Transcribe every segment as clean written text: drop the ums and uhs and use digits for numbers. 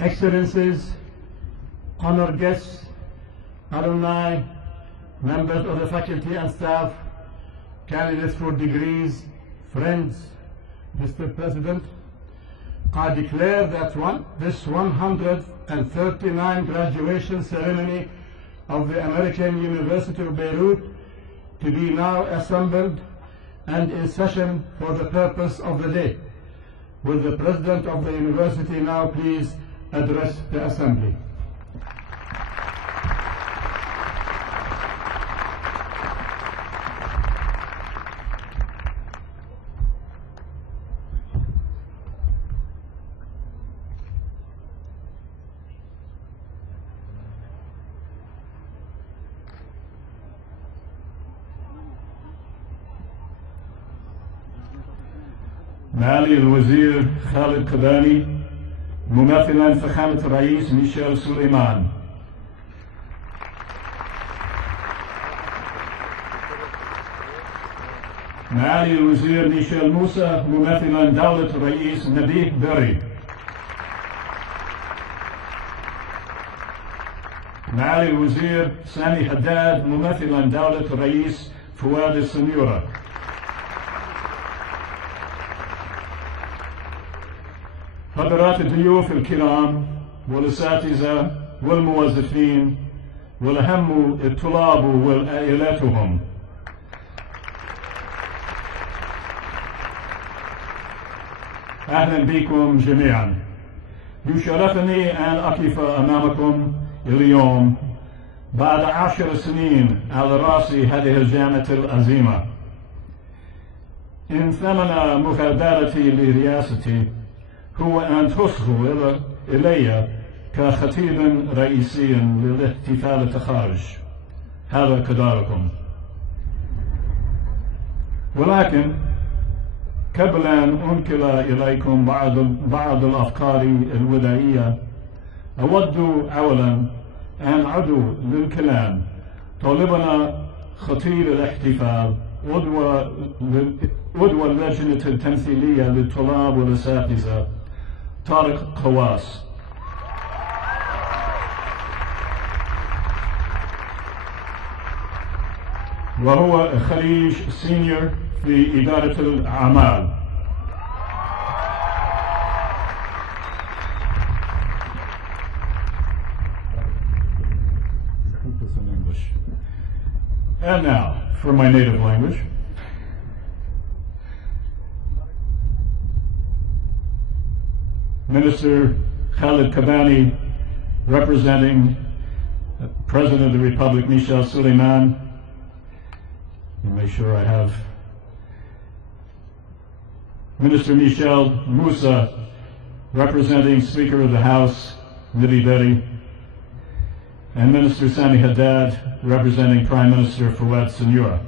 Excellencies, honored guests, alumni, members of the faculty and staff, candidates for degrees, friends, Mr. President, I declare that this 139th graduation ceremony of the American University of Beirut to be now assembled and in session for the purpose of the day. Will the President of the University now please address the Assembly? معالي الوزير خالد كباني، ممثلا فخامة الرئيس ميشيل سليمان، معالي الوزير ميشيل موسى، ممثلا دولة الرئيس نبيه بري، معالي الوزير سامي حداد، ممثلا دولة الرئيس فؤاد السنيورة، حضرات الضيوف الكرام والأساتذة والموظفين والأهم الطلاب وعائلاتهم، أهلا بكم جميعا. يشرفني أن أقف أمامكم اليوم بعد 10 سنين على رأس هذه الجامعة العظيمة. إن ثمن مغادرتي لرئاستي هو أن تصغوا إلي كخطيب رئيسي للاحتفال التخارج، هذا قدركم. ولكن قبل أن أنقل إليكم بعض الأفكار الوداعية، أود أولا أن أدعو للكلام طالبنا خطيب الاحتفال عضو اللجنة التمثيلية للطلاب والأساتذة طارق خواس، وهو خريج سينيور في إدارة الأعمال. And now, for my native language. Minister Khalid Kabani, representing President of the Republic Michel Suleiman. Let me make sure I have Minister Michel Moussa, representing Speaker of the House Nibbi Berri, and Minister Sami Haddad, representing Prime Minister Fouad Senoura.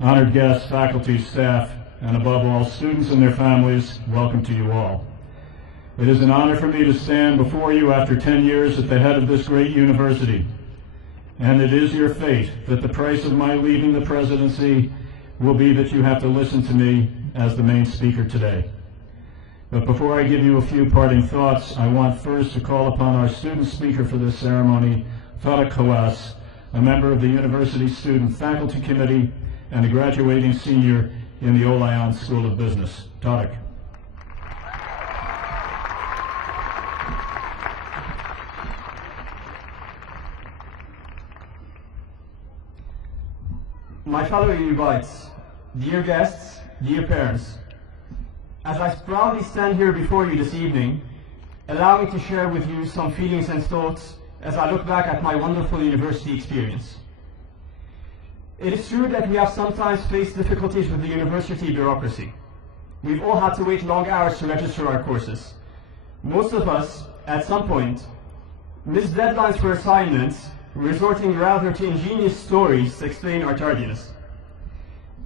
Honored guests, faculty, staff, and above all, students and their families, welcome to you all. It is an honor for me to stand before you after 10 years at the head of this great university. And it is your fate that the price of my leaving the presidency will be that you have to listen to me as the main speaker today. But before I give you a few parting thoughts, I want first to call upon our student speaker for this ceremony, Tariq Khawas, a member of the University Student Faculty Committee and a graduating senior in the Olayan School of Business. Tariq. My fellow AUBites, dear guests, dear parents, as I proudly stand here before you this evening, allow me to share with you some feelings and thoughts as I look back at my wonderful university experience. It is true that we have sometimes faced difficulties with the university bureaucracy. We've all had to wait long hours to register our courses. Most of us, at some point, missed deadlines for assignments, resorting rather to ingenious stories to explain our tardiness.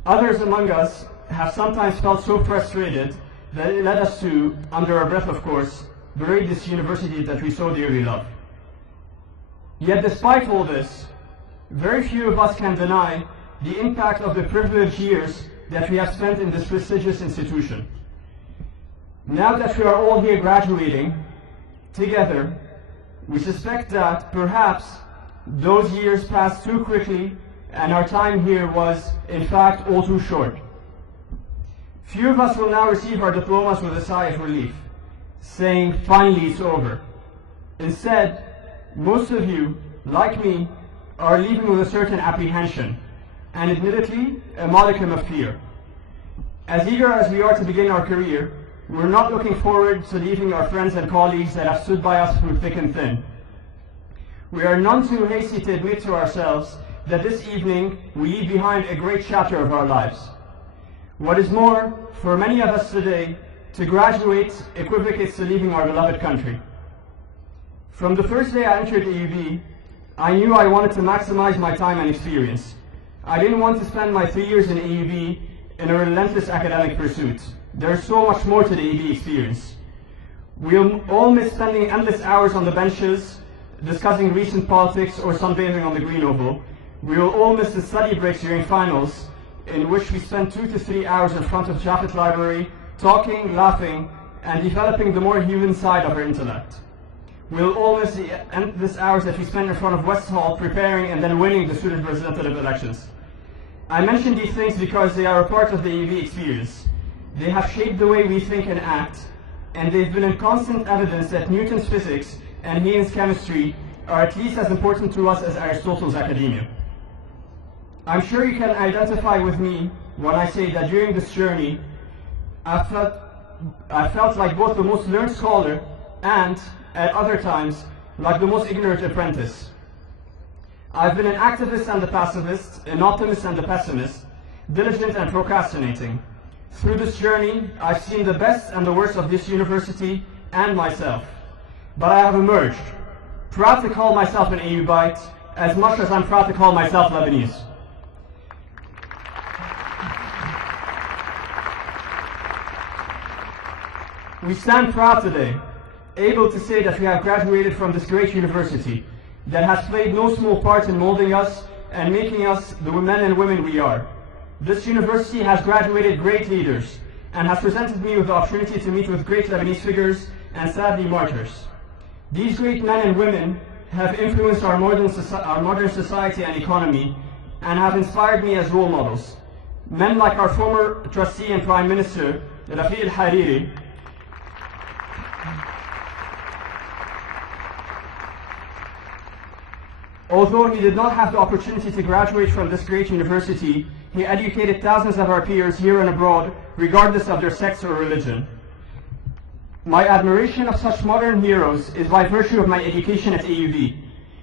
Others among us have sometimes felt so frustrated that it led us to, under our breath of course, berate this university that we so dearly love. Yet despite all this, very few of us can deny the impact of the privileged years that we have spent in this prestigious institution. Now that we are all here graduating, Together, we suspect that perhaps those years passed too quickly and our time here was, in fact, all too short. Few of us will now receive our diplomas with a sigh of relief, saying, finally it's over. Instead, most of you, like me, are leaving with a certain apprehension, and admittedly, a modicum of fear. As eager as we are to begin our career, we're not looking forward to leaving our friends and colleagues that have stood by us through thick and thin. We are none too hasty to admit to ourselves that this evening we leave behind a great chapter of our lives. What is more, for many of us today, to graduate equivocates to leaving our beloved country. From the first day I entered AUB, I knew I wanted to maximize my time and experience. I didn't want to spend my 3 years in AUB in a relentless academic pursuit. There's so much more to the AUB experience. We'll all miss spending endless hours on the benches, discussing recent politics or sunbathing on the Green Oval. We will all miss the study breaks during finals, in which we spend 2 to 3 hours in front of Jafet Library, talking, laughing, and developing the more human side of our intellect. We'll all miss the endless hours that we spend in front of West Hall preparing and then winning the student representative elections. I mention these things because they are a part of the AUB experience. They have shaped the way we think and act, and they've been in constant evidence that Newton's physics and Hein's chemistry are at least as important to us as Aristotle's academia. I'm sure you can identify with me when I say that during this journey, I felt like both the most learned scholar and, at other times, like the most ignorant apprentice. I've been an activist and a pacifist, an optimist and a pessimist, diligent and procrastinating. Through this journey, I've seen the best and the worst of this university and myself. But I have emerged, proud to call myself an AUBite, as much as I'm proud to call myself Lebanese. We stand proud today, able to say that we have graduated from this great university that has played no small part in molding us and making us the men and women we are. This university has graduated great leaders and has presented me with the opportunity to meet with great Lebanese figures and sadly martyrs. These great men and women have influenced our modern society and economy and have inspired me as role models. Men like our former trustee and Prime Minister, Rafi al-Hariri, although he did not have the opportunity to graduate from this great university, he educated thousands of our peers here and abroad, regardless of their sex or religion. My admiration of such modern heroes is by virtue of my education at AUB,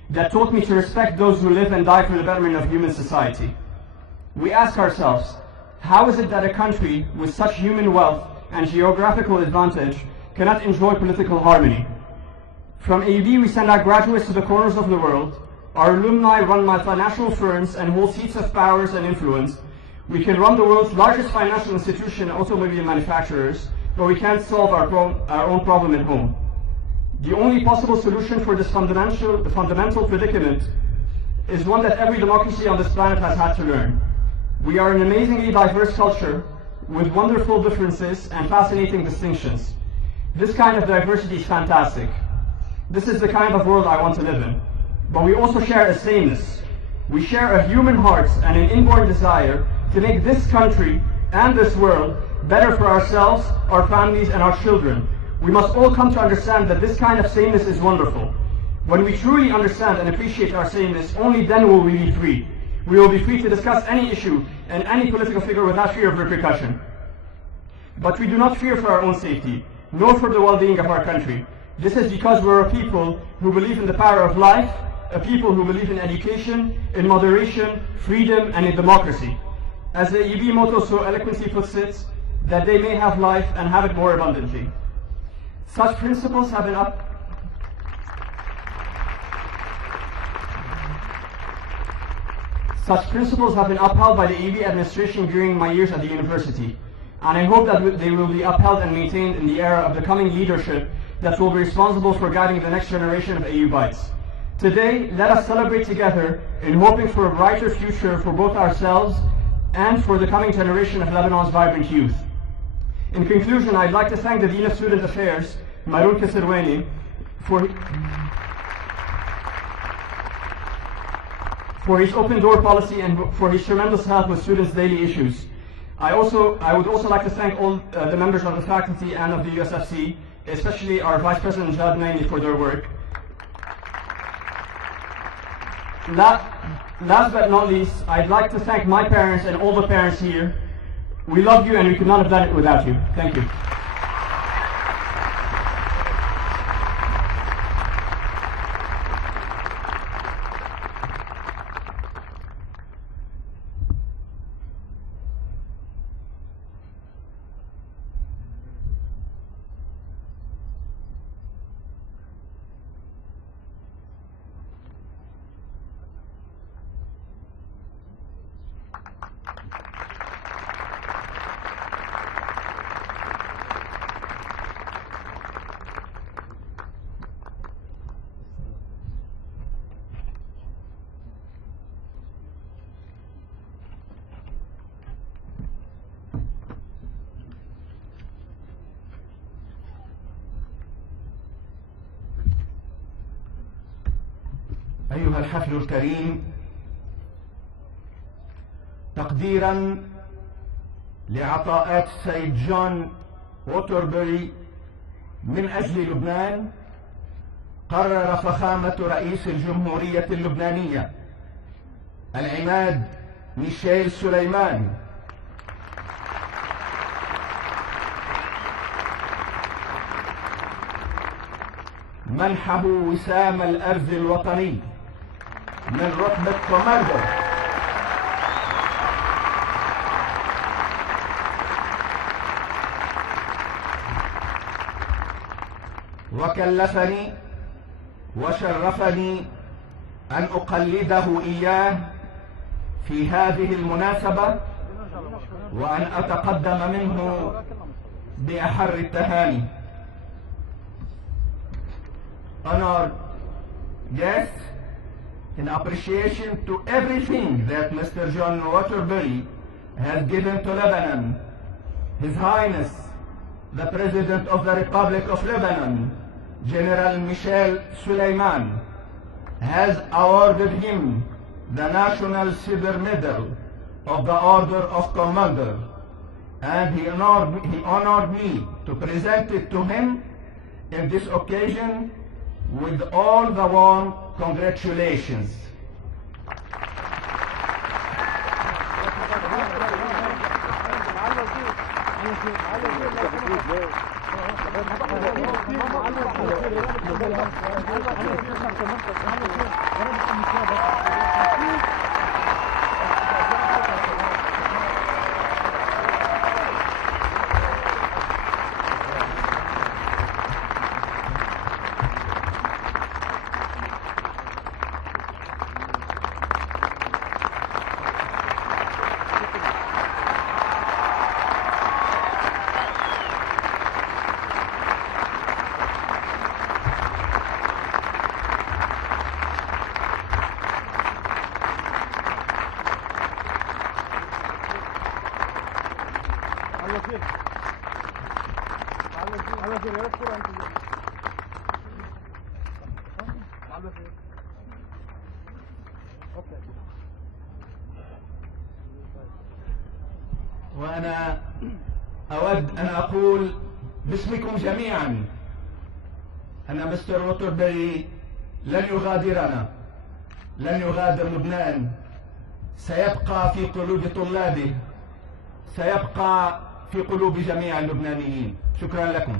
that taught me to respect those who live and die for the betterment of human society. We ask ourselves, how is it that a country with such human wealth and geographical advantage cannot enjoy political harmony? From AUB, we send our graduates to the corners of the world. Our alumni run multinational firms and hold seats of powers and influence. We can run the world's largest financial institution, automobile manufacturers, but we can't solve our own problem at home. The only possible solution for this fundamental predicament is one that every democracy on this planet has had to learn. We are an amazingly diverse culture with wonderful differences and fascinating distinctions. This kind of diversity is fantastic. This is the kind of world I want to live in. But we also share a sameness. We share a human heart and an inborn desire to make this country and this world better for ourselves, our families, and our children. We must all come to understand that this kind of sameness is wonderful. When we truly understand and appreciate our sameness, only then will we be free. We will be free to discuss any issue and any political figure without fear of repercussion. But we do not fear for our own safety, nor for the well-being of our country. This is because we're a people who believe in the power of life, a people who believe in education, in moderation, freedom, and in democracy. As the AUB motto so eloquently puts it, that they may have life and have it more abundantly. Such principles have been upheld by the AUB administration during my years at the university, and I hope that they will be upheld and maintained in the era of the coming leadership that will be responsible for guiding the next generation of AUBites. Today, let us celebrate together in hoping for a brighter future for both ourselves and for the coming generation of Lebanon's vibrant youth. In conclusion, I'd like to thank the Dean of Student Affairs, Maroon Kasirwani, for his open door policy and for his tremendous help with students' daily issues. I would also like to thank all the members of the faculty and of the USFC, especially our Vice President John Waterbury, for their work. Last but not least, I'd like to thank my parents and all the parents here. We love you and we could not have done it without you. Thank you. أيها الحفل الكريم، تقديرا لعطاءات السيد جون ووتربري من أجل لبنان، قرر فخامة رئيس الجمهورية اللبنانية العماد ميشيل سليمان منحه وسام الأرز الوطني من رتبة كوماندر وكلفني وشرفني أن أقلده إياه في هذه المناسبة وأن أتقدم منه بأحر التهاني. Honored guests, in appreciation to everything that Mr. John Waterbury has given to Lebanon, His Highness, the President of the Republic of Lebanon, General Michel Suleiman, has awarded him the National Silver Medal of the Order of Commander, and he honored me to present it to him in this occasion with all the warm congratulations. وأنا أود أن أقول باسمكم جميعا أن مستر ووتربري لن يغادرنا، لن يغادر لبنان، سيبقى في قلوب طلابه، سيبقى في قلوب جميع اللبنانيين. شكرا لكم.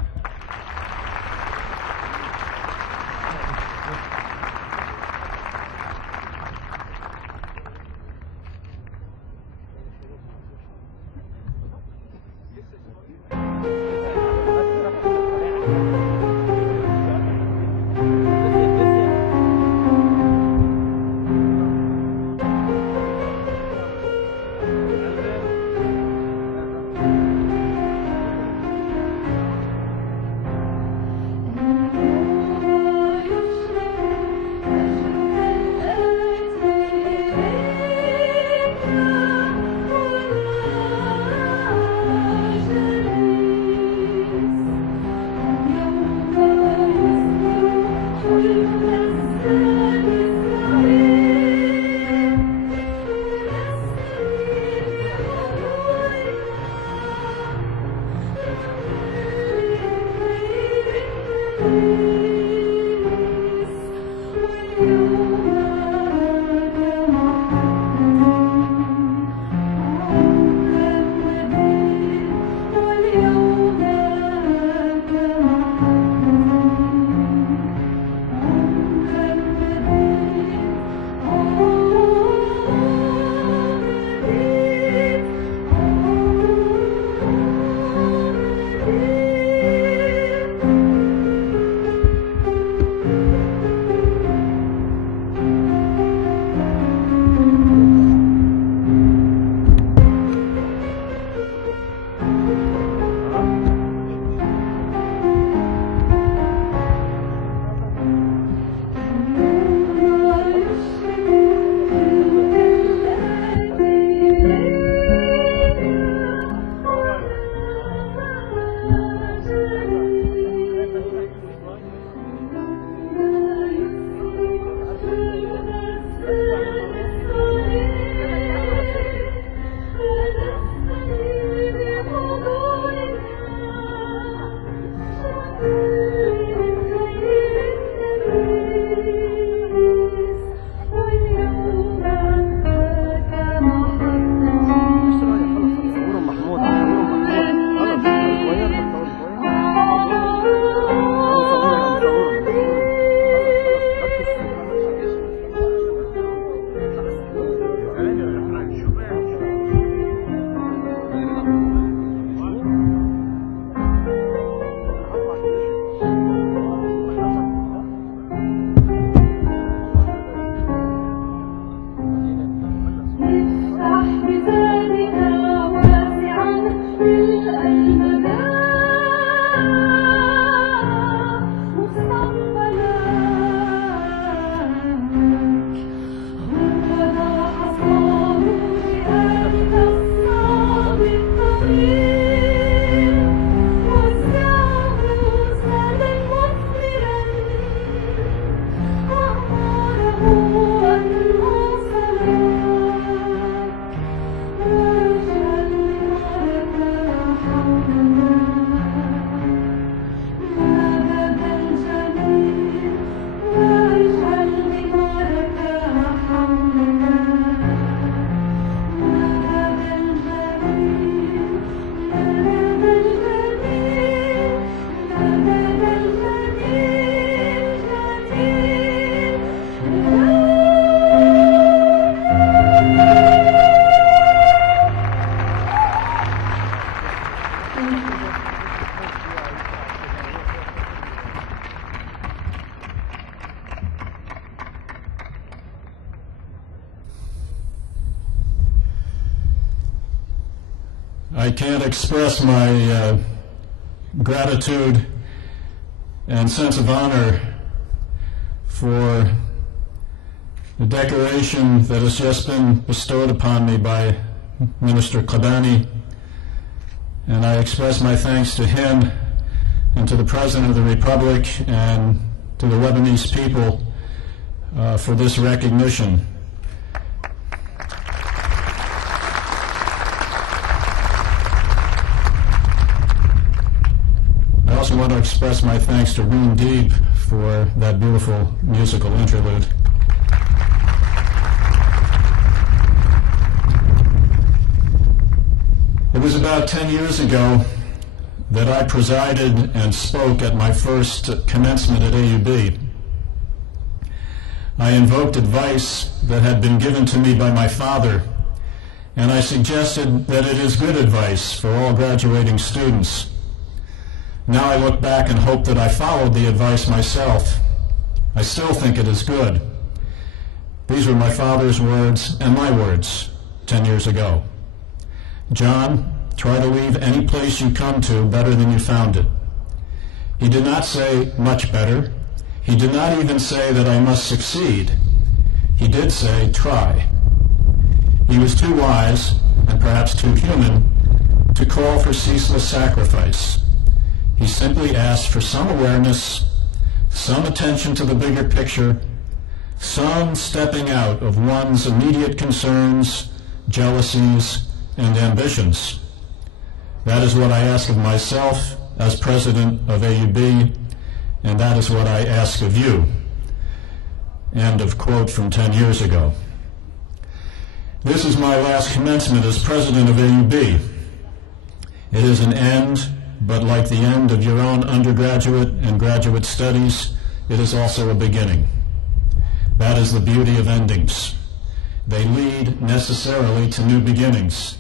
I can't express my gratitude and sense of honor for the decoration that has just been bestowed upon me by Minister Qadani, and I express my thanks to him and to the President of the Republic and to the Lebanese people for this recognition. I also want to express my thanks to Roon Deeb for that beautiful musical interlude. It was about 10 years ago that I presided and spoke at my first commencement at AUB. I invoked advice that had been given to me by my father, and I suggested that it is good advice for all graduating students. Now I look back and hope that I followed the advice myself. I still think it is good. These were my father's words and my words 10 years ago. John, try to leave any place you come to better than you found it. He did not say much better. He did not even say that I must succeed. He did say try. He was too wise, and perhaps too human, to call for ceaseless sacrifice. He simply asked for some awareness, some attention to the bigger picture, some stepping out of one's immediate concerns, jealousies, and ambitions. That is what I ask of myself as president of AUB, and that is what I ask of you. End of quote from 10 years ago. This is my last commencement as president of AUB. It is an end, but like the end of your own undergraduate and graduate studies, it is also a beginning. That is the beauty of endings. They lead necessarily to new beginnings.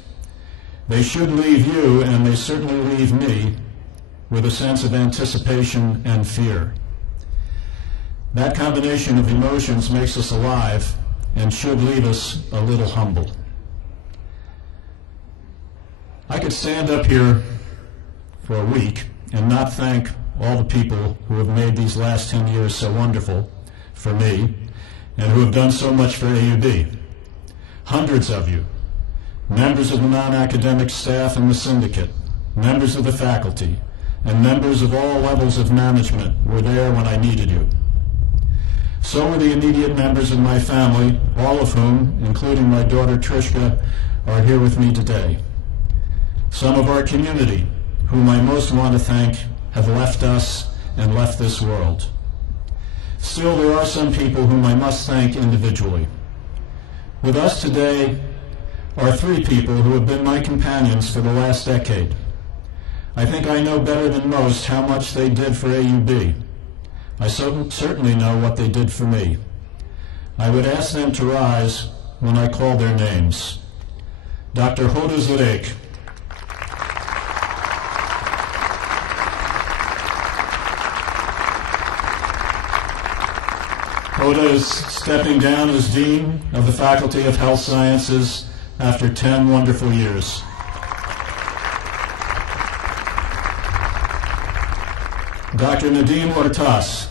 They should leave you, and they certainly leave me, with a sense of anticipation and fear. That combination of emotions makes us alive and should leave us a little humble. I could stand up here for a week and not thank all the people who have made these last 10 years so wonderful for me and who have done so much for AUB. Hundreds of you, members of the non-academic staff and the syndicate, members of the faculty, and members of all levels of management were there when I needed you. So were the immediate members of my family, all of whom, including my daughter Trishka, are here with me today. Some of our community, whom I most want to thank, have left us and left this world. Still, there are some people whom I must thank individually. With us today are 3 people who have been my companions for the last decade. I think I know better than most how much they did for AUB. I certainly know what they did for me. I would ask them to rise when I call their names. Dr. Hoda Zarek, Hoda is stepping down as Dean of the Faculty of Health Sciences after 10 wonderful years. Dr. Nadim Ortas.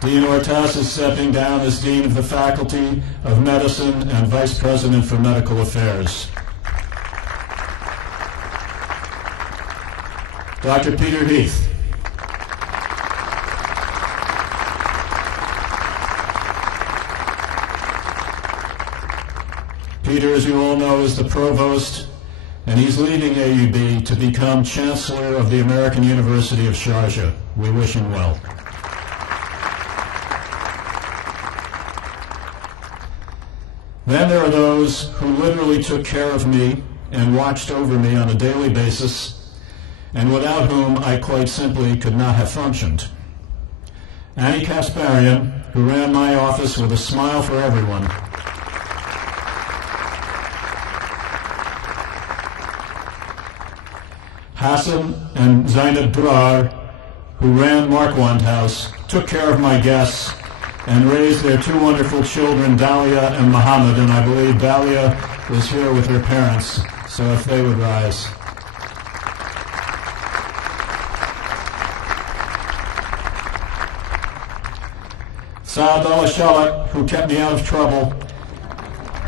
Dean Ortas is stepping down as Dean of the Faculty of Medicine and Vice President for Medical Affairs. Dr. Peter Heath. Peter, as you all know, is the provost, and he's leaving AUB to become Chancellor of the American University of Sharjah. We wish him well. Then there are those who literally took care of me and watched over me on a daily basis, and without whom I quite simply could not have functioned. Annie Kasparian, who ran my office with a smile for everyone. Hassan and Zainab Durar, who ran Marquand House, took care of my guests, and raised their two wonderful children, Dahlia and Muhammad, and I believe Dahlia is here with her parents, so if they would rise. Saadullah Shalak, who kept me out of trouble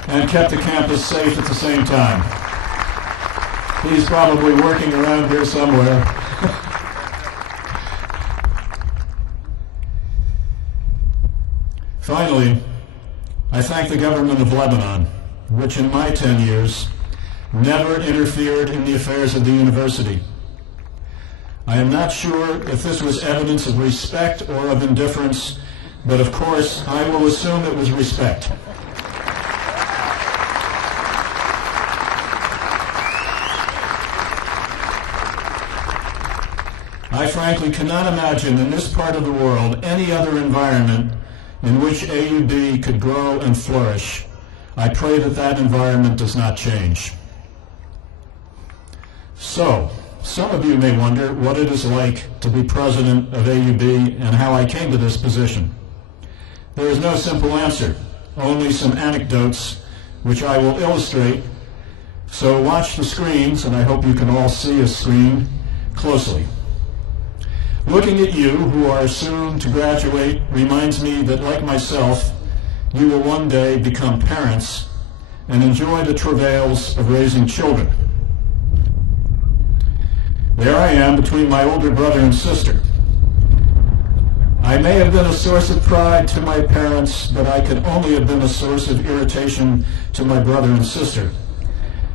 and kept the campus safe at the same time. He's probably working around here somewhere. Finally, I thank the government of Lebanon, which in my 10 years never interfered in the affairs of the university. I am not sure if this was evidence of respect or of indifference, but of course I will assume it was respect. I frankly cannot imagine in this part of the world any other environment in which AUB could grow and flourish. I pray that that environment does not change. So, some of you may wonder what it is like to be president of AUB and how I came to this position. There is no simple answer, only some anecdotes which I will illustrate. So watch the screens, and I hope you can all see a screen closely. Looking at you, who are soon to graduate, reminds me that, like myself, you will one day become parents and enjoy the travails of raising children. There I am between my older brother and sister. I may have been a source of pride to my parents, but I could only have been a source of irritation to my brother and sister.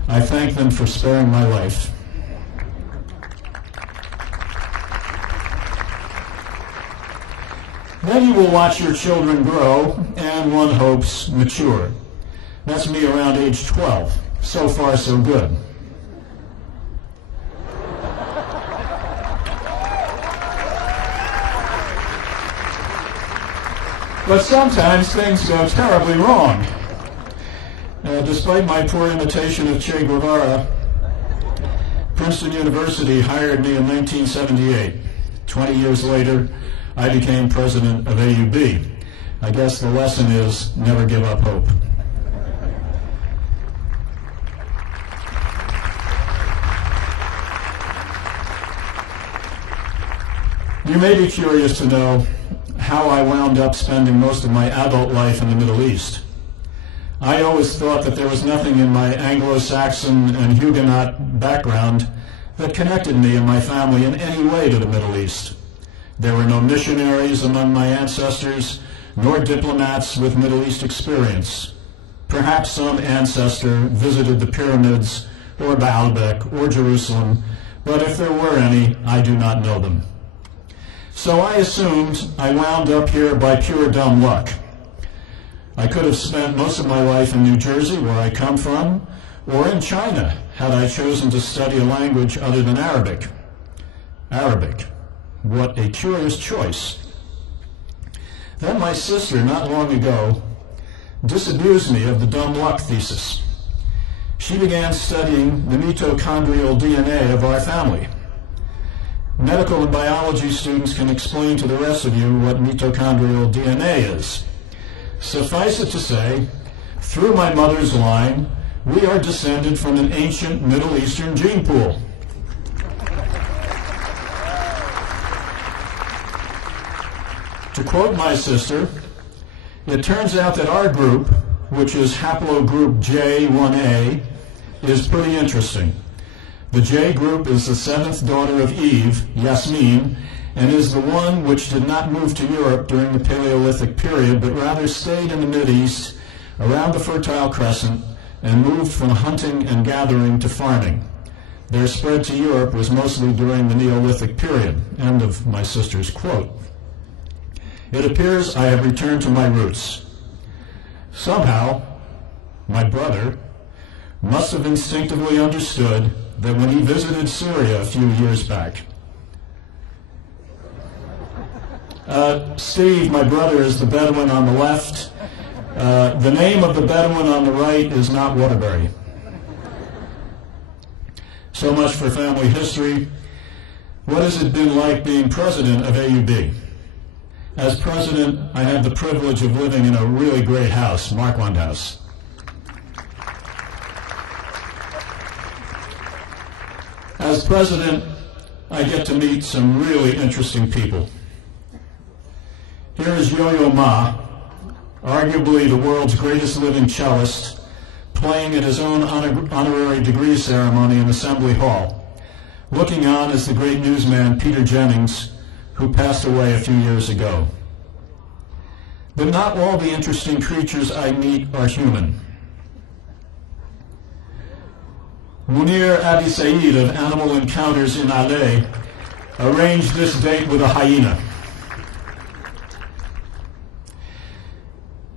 I thank them for sparing my life. Then you will watch your children grow, and one hopes mature. That's me around age 12. So far, so good. But sometimes things go terribly wrong. Despite my poor imitation of Che Guevara, Princeton University hired me in 1978. 20 years later, I became president of AUB. I guess the lesson is never give up hope. You may be curious to know how I wound up spending most of my adult life in the Middle East. I always thought that there was nothing in my Anglo-Saxon and Huguenot background that connected me and my family in any way to the Middle East. There were no missionaries among my ancestors, nor diplomats with Middle East experience. Perhaps some ancestor visited the pyramids, or Baalbek, or Jerusalem, but if there were any, I do not know them. So I assumed I wound up here by pure dumb luck. I could have spent most of my life in New Jersey, where I come from, or in China, had I chosen to study a language other than Arabic. Arabic. What a curious choice. Then my sister, not long ago, disabused me of the dumb luck thesis. She began studying the mitochondrial DNA of our family. Medical and biology students can explain to the rest of you what mitochondrial DNA is. Suffice it to say, through my mother's line, we are descended from an ancient Middle Eastern gene pool. To quote my sister, it turns out that our group, which is haplogroup J1A, is pretty interesting. The J group is the seventh daughter of Eve, Yasmin, and is the one which did not move to Europe during the Paleolithic period, but rather stayed in the Mideast, around the Fertile Crescent, and moved from hunting and gathering to farming. Their spread to Europe was mostly during the Neolithic period. End of my sister's quote. It appears I have returned to my roots. Somehow, my brother must have instinctively understood that when he visited Syria a few years back. Steve, my brother, is the Bedouin on the left. The name of the Bedouin on the right is not Waterbury. So much for family history. What has it been like being president of AUB? As president, I have the privilege of living in a really great house, Markland House. As president, I get to meet some really interesting people. Here is Yo-Yo Ma, arguably the world's greatest living cellist, playing at his own honorary degree ceremony in Assembly Hall. Looking on is the great newsman Peter Jennings, who passed away a few years ago. But not all the interesting creatures I meet are human. Munir Abi Saeed of Animal Encounters in Ale arranged this date with a hyena.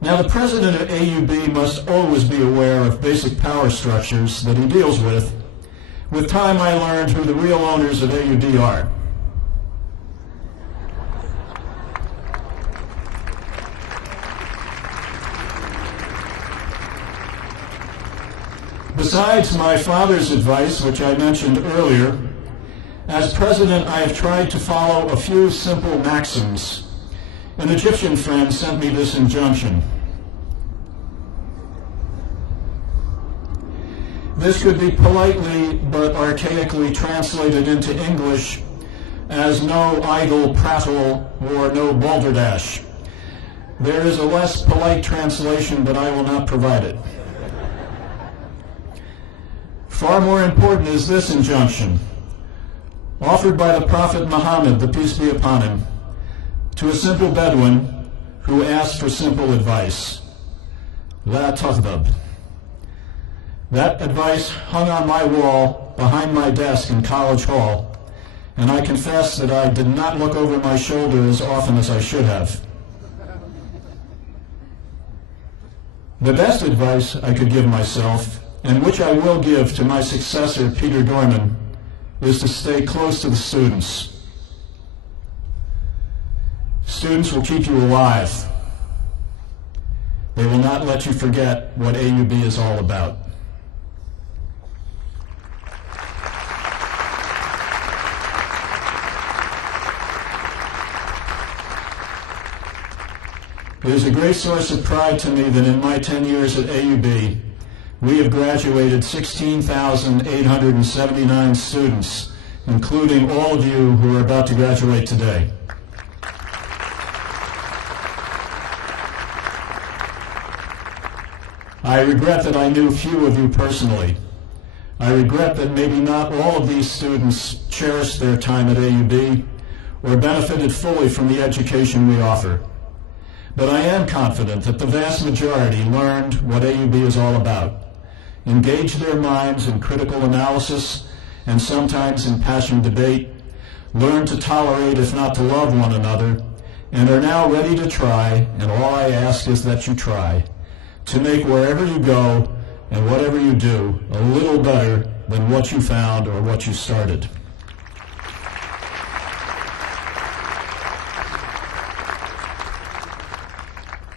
Now, the president of AUB must always be aware of basic power structures that he deals with. With time, I learned who the real owners of AUB are. Besides my father's advice, which I mentioned earlier, as president, I have tried to follow a few simple maxims. An Egyptian friend sent me this injunction. This could be politely but archaically translated into English as no idle prattle or no balderdash. There is a less polite translation, but I will not provide it. Far more important is this injunction, offered by the Prophet Muhammad, the peace be upon him, to a simple Bedouin who asked for simple advice. La taghdab. That advice hung on my wall behind my desk in College Hall, and I confess that I did not look over my shoulder as often as I should have. The best advice I could give myself, and which I will give to my successor, Peter Dorman, is to stay close to the students. Students will keep you alive. They will not let you forget what AUB is all about. It is a great source of pride to me that in my 10 years at AUB, we have graduated 16,879 students, including all of you who are about to graduate today. I regret that I knew few of you personally. I regret that maybe not all of these students cherished their time at AUB or benefited fully from the education we offer. But I am confident that the vast majority learned what AUB is all about, engaged their minds in critical analysis and sometimes in passionate debate, learned to tolerate if not to love one another, and are now ready to try, and all I ask is that you try, to make wherever you go and whatever you do a little better than what you found or what you started.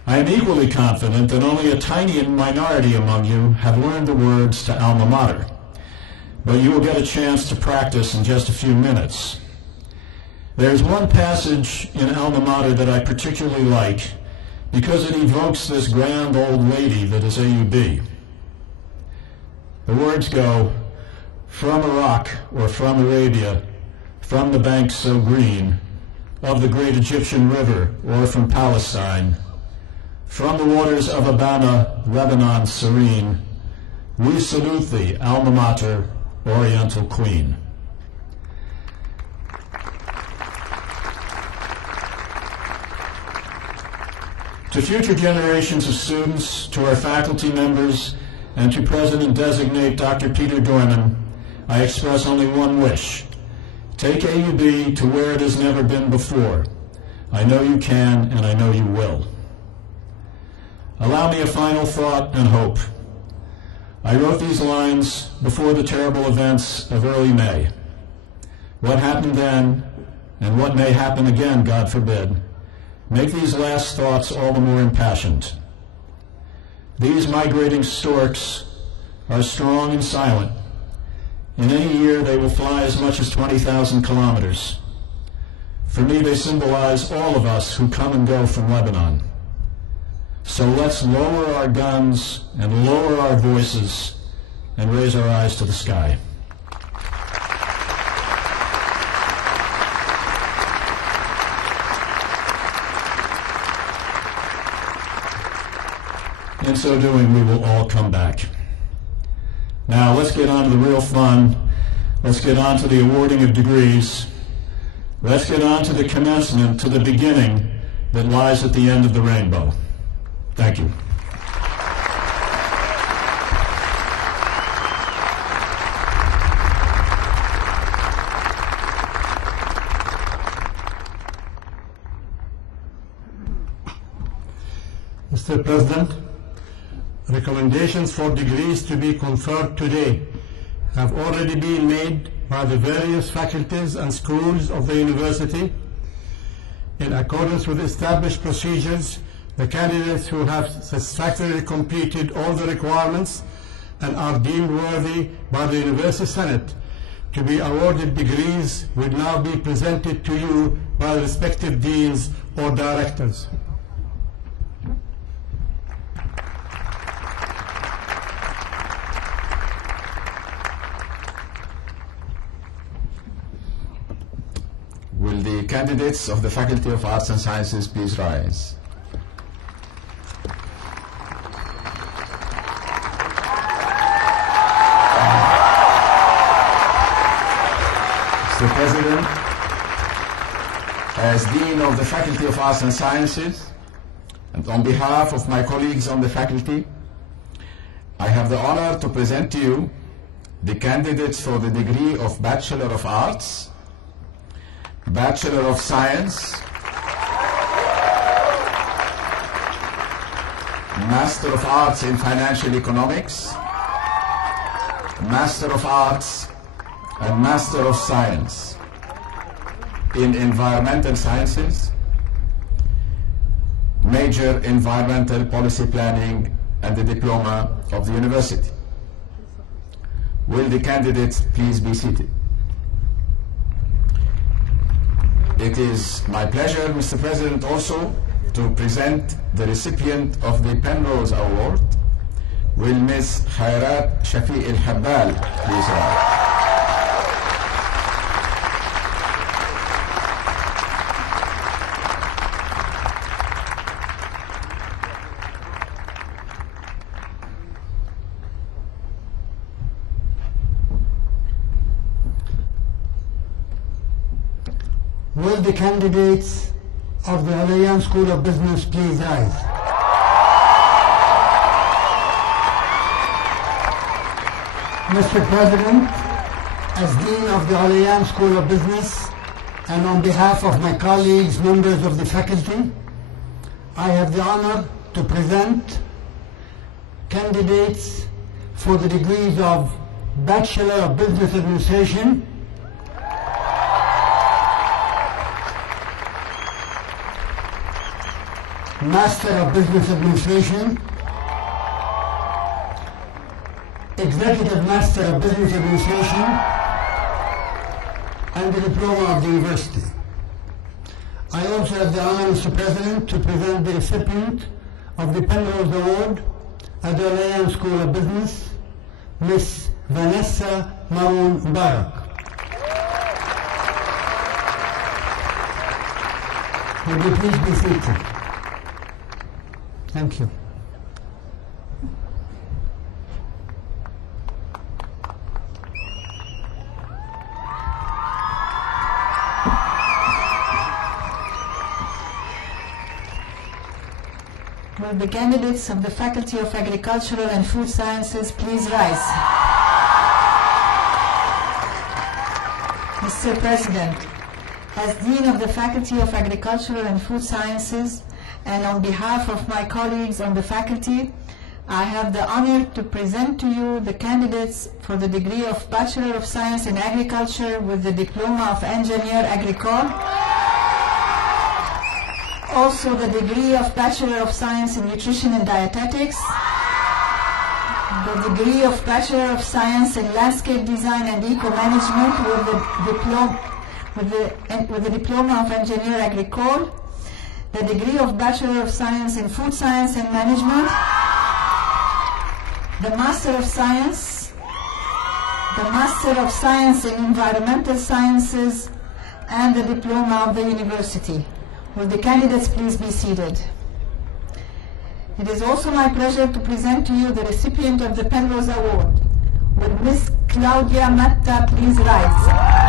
I am equally confident that only a tiny minority among you have learned the words to Alma Mater, but you will get a chance to practice in just a few minutes. There's one passage in Alma Mater that I particularly like because it evokes this grand old lady that is AUB. The words go, "From Iraq or from Arabia, from the banks so green, of the great Egyptian river or from Palestine, from the waters of Abana, Lebanon serene, we salute thee, Alma Mater, Oriental Queen." To future generations of students, to our faculty members, and to President-designate Dr. Peter Dorman, I express only one wish. Take AUB to where it has never been before. I know you can, and I know you will. Allow me a final thought and hope. I wrote these lines before the terrible events of early May. What happened then, and what may happen again, God forbid, make these last thoughts all the more impassioned. These migrating storks are strong and silent. In any year, they will fly as much as 20,000 kilometers. For me, they symbolize all of us who come and go from Lebanon. So let's lower our guns and lower our voices and raise our eyes to the sky. In so doing, we will all come back. Now, let's get on to the real fun. Let's get on to the awarding of degrees. Let's get on to the commencement, to the beginning that lies at the end of the rainbow. Thank you. Mr. President, recommendations for degrees to be conferred today have already been made by the various faculties and schools of the university. In accordance with established procedures, the candidates who have satisfactorily completed all the requirements and are deemed worthy by the University Senate to be awarded degrees will now be presented to you by the respective deans or directors. Will the candidates of the Faculty of Arts and Sciences please rise? Mr. President, as Dean of the Faculty of Arts and Sciences, and on behalf of my colleagues on the faculty, I have the honor to present to you the candidates for the degree of Bachelor of Arts, Bachelor of Science, Master of Arts in Financial Economics, Master of Arts and Master of Science in Environmental Sciences, Major Environmental Policy Planning, and the Diploma of the University. Will the candidates please be seated? It is my pleasure, Mr. President, also to present the recipient of the Penrose Award. Will Ms. Khairat Shafi El-Habbal please rise? Will the candidates of the Al-Ayan School of Business please rise? Mr. President, as Dean of the Al-Ayan School of Business, and on behalf of my colleagues, members of the faculty, I have the honor to present candidates for the degrees of Bachelor of Business Administration, Master of Business Administration, Executive Master of Business Administration, and the Diploma of the University. I also have the honor, Mr. President, to present the recipient of the Penrose Award at the Al-Ayan School of Business, Ms. Vanessa Maroon Mubarak. Would you please be seated? Thank you. Will the candidates of the Faculty of Agricultural and Food Sciences please rise? Mr. President, as Dean of the Faculty of Agricultural and Food Sciences, and on behalf of my colleagues on the faculty, I have the honor to present to you the candidates for the degree of Bachelor of Science in Agriculture with the Diploma of Engineer Agricole, also the degree of Bachelor of Science in Nutrition and Dietetics, the degree of Bachelor of Science in Landscape Design and Eco-Management with the with the Diploma of Engineer Agricole, the degree of Bachelor of Science in Food Science and Management, the Master of Science, the Master of Science in Environmental Sciences, and the Diploma of the University. Will the candidates please be seated? It is also my pleasure to present to you the recipient of the Penrose Award. Will Miss Claudia Matta please rise?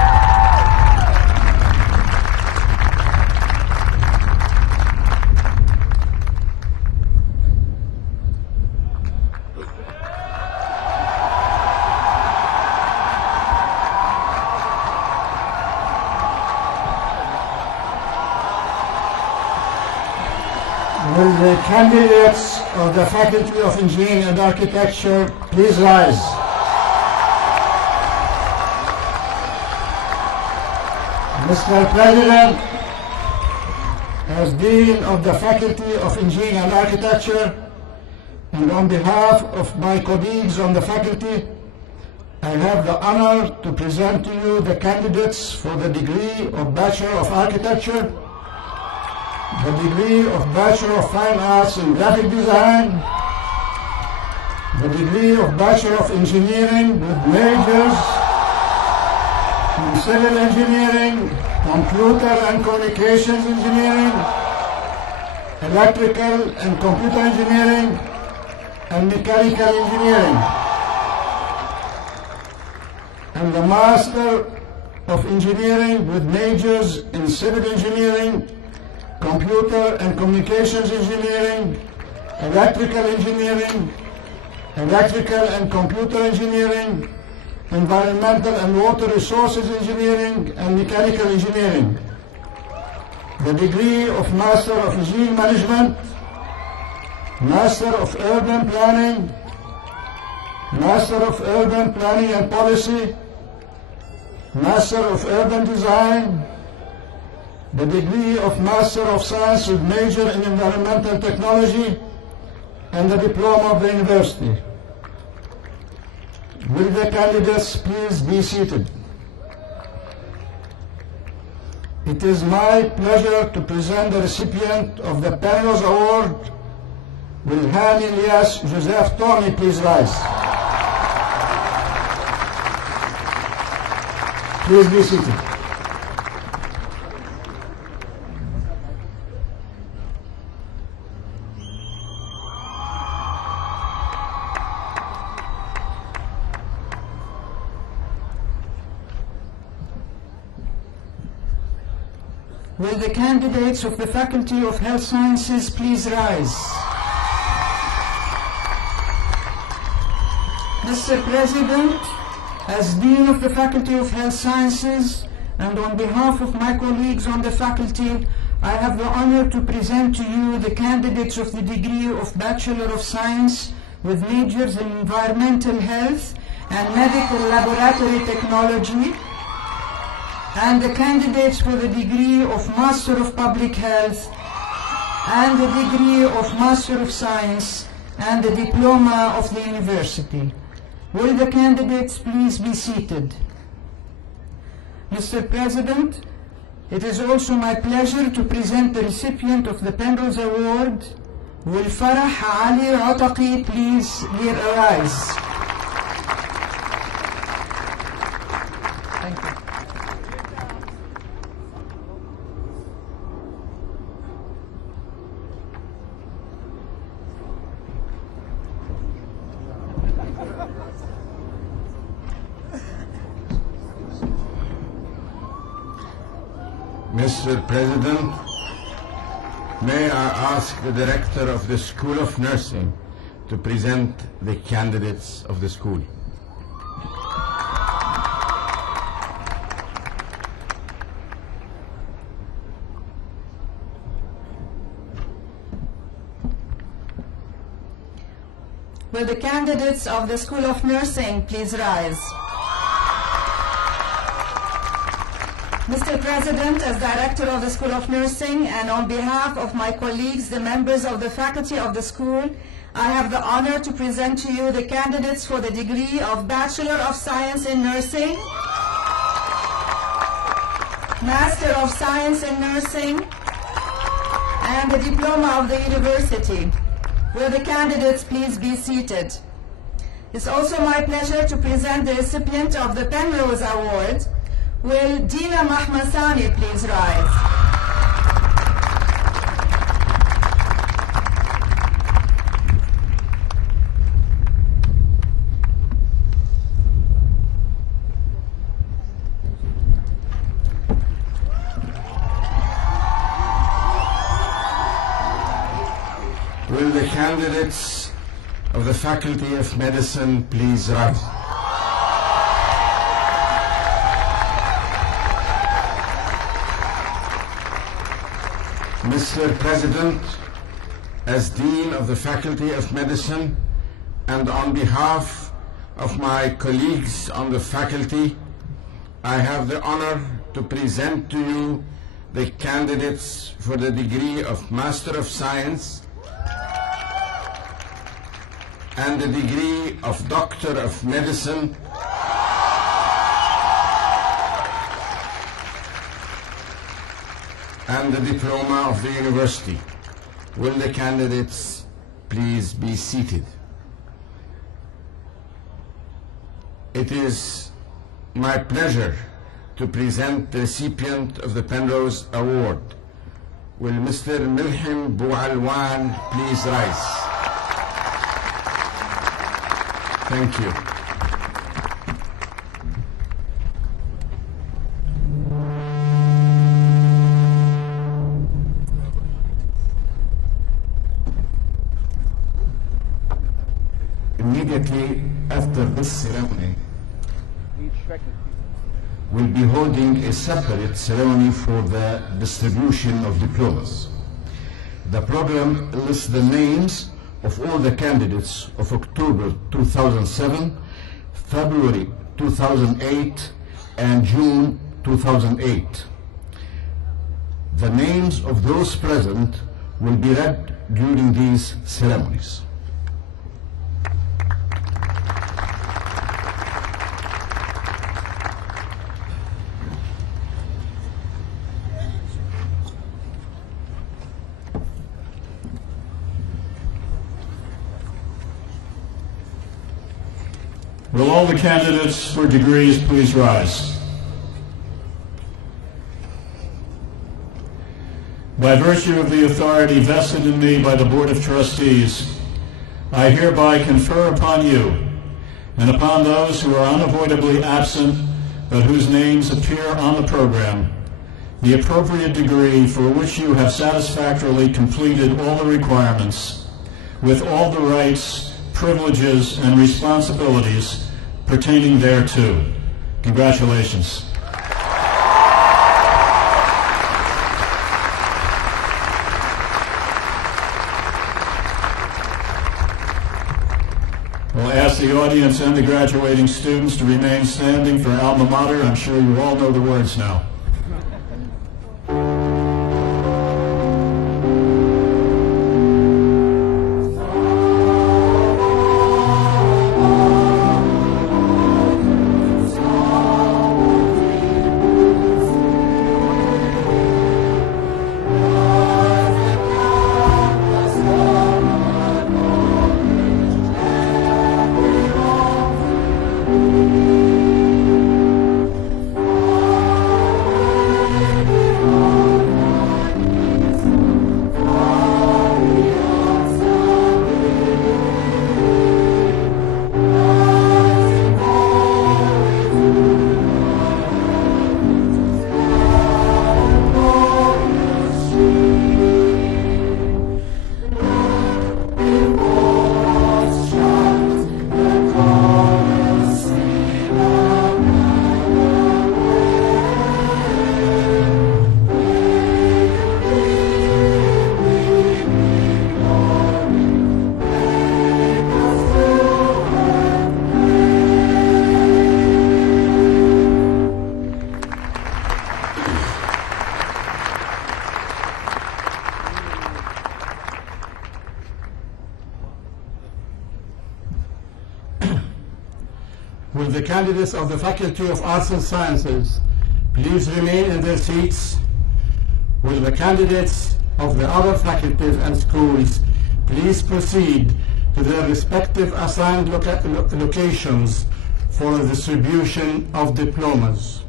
Will the candidates of the Faculty of Engineering and Architecture please rise? Mr. President, as Dean of the Faculty of Engineering and Architecture, and on behalf of my colleagues on the faculty, I have the honor to present to you the candidates for the degree of Bachelor of Architecture, the degree of Bachelor of Fine Arts in Graphic Design, the degree of Bachelor of Engineering with majors in Civil Engineering, Computer and Communications Engineering, Electrical and Computer Engineering, and Mechanical Engineering, and the Master of Engineering with majors in Civil Engineering, Computer and Communications Engineering, Electrical Engineering, Electrical and Computer Engineering, Environmental and Water Resources Engineering, and Mechanical Engineering. The degree of Master of Engineering Management, Master of Urban Planning, Master of Urban Planning and Policy, Master of Urban Design, the degree of Master of Science with major in Environmental Technology, and the Diploma of the University. Will the candidates please be seated? It is my pleasure to present the recipient of the Penrose Award. Will Han Ilyas Joseph Tommy please rise? Please be seated. Will the candidates of the Faculty of Health Sciences please rise? Mr. President, as Dean of the Faculty of Health Sciences, and on behalf of my colleagues on the faculty, I have the honor to present to you the candidates of the degree of Bachelor of Science with majors in Environmental Health and Medical Laboratory Technology, and the candidates for the degree of Master of Public Health, and the degree of Master of Science, and the Diploma of the University. Will the candidates please be seated? Mr. President, it is also my pleasure to present the recipient of the Penrose Award. Will Farah Ali Ataqi please rise? Thank you. Mr. President, may I ask the Director of the School of Nursing to present the candidates of the school. Will the candidates of the School of Nursing please rise? Mr. President, as Director of the School of Nursing, and on behalf of my colleagues, the members of the faculty of the school, I have the honor to present to you the candidates for the degree of Bachelor of Science in Nursing, Master of Science in Nursing, and the diploma of the university. Will the candidates please be seated? It's also my pleasure to present the recipient of the Penrose Award. Will Dina Mahmasani please rise? Will the candidates of the Faculty of Medicine please rise? Mr. President, as Dean of the Faculty of Medicine, and on behalf of my colleagues on the faculty, I have the honor to present to you the candidates for the degree of Master of Science and the degree of Doctor of Medicine and the diploma of the university. Will the candidates please be seated? It is my pleasure to present the recipient of the Penrose Award. Will Mr. Milhim Boualwan please rise? Thank you. Immediately after this ceremony, we'll be holding a separate ceremony for the distribution of diplomas. The program lists the names of all the candidates of October 2007, February 2008, and June 2008. The names of those present will be read during these ceremonies. Will all the candidates for degrees please rise? By virtue of the authority vested in me by the Board of Trustees, I hereby confer upon you and upon those who are unavoidably absent but whose names appear on the program the appropriate degree for which you have satisfactorily completed all the requirements with all the rights, privileges, and responsibilities pertaining thereto. Congratulations. I'll ask the audience and the graduating students to remain standing for alma mater. I'm sure you all know the words now. Will the candidates of the Faculty of Arts and Sciences please remain in their seats. Will the candidates of the other faculties and schools please proceed to their respective assigned locations for the distribution of diplomas.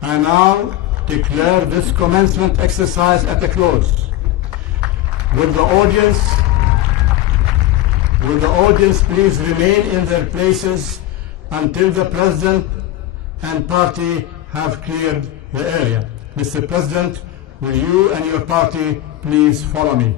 I now declare this commencement exercise at a close. Will the audience please remain in their places until the President and party have cleared the area. Mr. President, will you and your party please follow me?